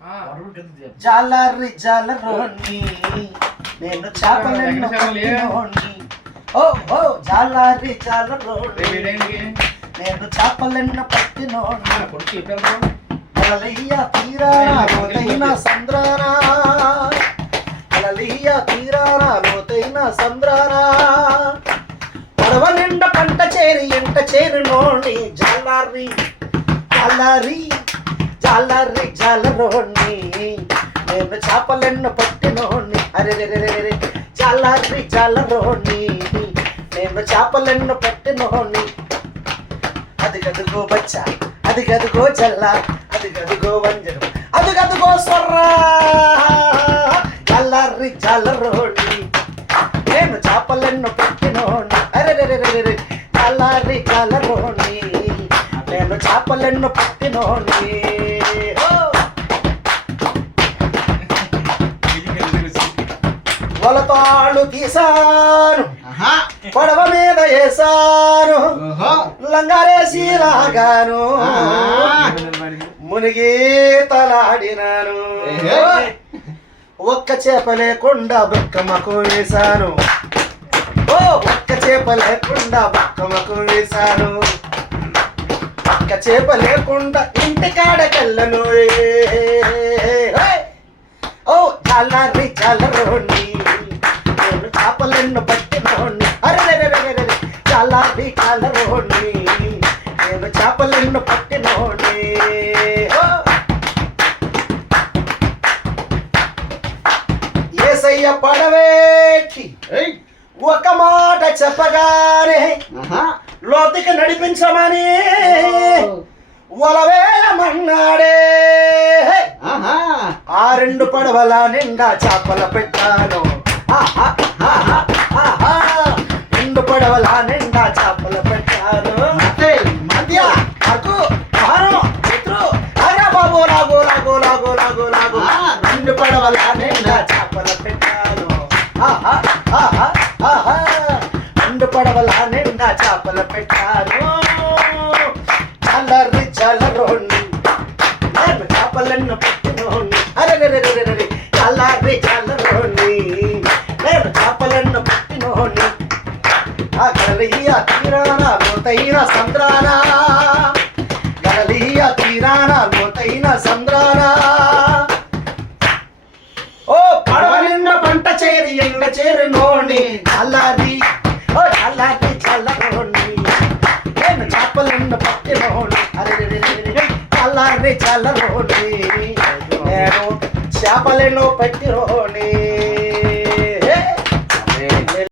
జాలరి జాలరోని నేను చేపలెన్నో పట్టినోని. ఓ ఓ జాలరి జాలరోని నేను చేపలెన్నో పట్టినోని. అలలియ తీరానా లోతైన సంద్రానా, అలలియ తీరానా లోతైన సంద్రానా. పడవ నిండా పంట చేరి ఎంట చేరినోని. జాలరి జాలరి జాలరి జాలరోని నేను చేపలెన్నో పట్టినోని. అరే రే జాలరి జాలరోని నేను చేపలెన్నో పట్టినోని. అది గదుగో బచ్చా, అది గదుగో జల్ల, అది గదుగో వంజరం, అది గదుగో సొర్రా. జాలరి జాలరోని నేను చేపలెన్నో పట్టినోని. అరే రే రే జాలరి జాలరోని నేను చేపలెన్నో పట్టినోని. వలతాళ్ళు తీసాను, పడవ మీద వేసాను, లంగారేసి లాగాను, మునిగి తలాడినాను. ఒక్క చేప లేకుండా బొక్కమకు వేశాను. ఓ ఒక్క చేప లేకుండా బొక్కమకు వేశాను. ఒక్క చేప లేకుండా ఇంటికాడకెళ్ళను. ఓ జాలరి జాలరోని నేను చేపలెన్నో పట్టినోని. అరే జాలరి జాలరోని నేను చేపలెన్నో పట్టినోని. యేసయ్య పడవేకి ఒక మాట చెప్పగానే లోతుకి నడిపించమని వలవేయమన్నాడే. ఆ రెండు పడవల నిండా చేపల పెట్టాను. రెండు పడవల నిండా చేపల పెట్టాను. మధ్య అరకు చిత్రు అరే బాబు లాగో లాగో లాగో లాగో లాగో. రెండు పడవల నిండా చేపల పెట్టాను. రెండు పడవల నిండా చేపల పెట్టాను. జాలరి జాలరోని నేను చేపలెన్నో పట్టినోని. అరే జాలరి జాలరోని నేను చేపలెన్నో పట్టినోని. గలలియ తీరానా లోతైన సంద్రానా, గలలియ తీరానా లోతైన సంద్రానా. ఓ పడవ నిండా పంట చేరి ఎండ చేరినోని. జాలరి ఓ జాలరి జాలరోని నేను చేపలెన్నో పట్టినోని. అరే జాలరి జాలరోని నేను చేపలెన్నో పట్టినోని.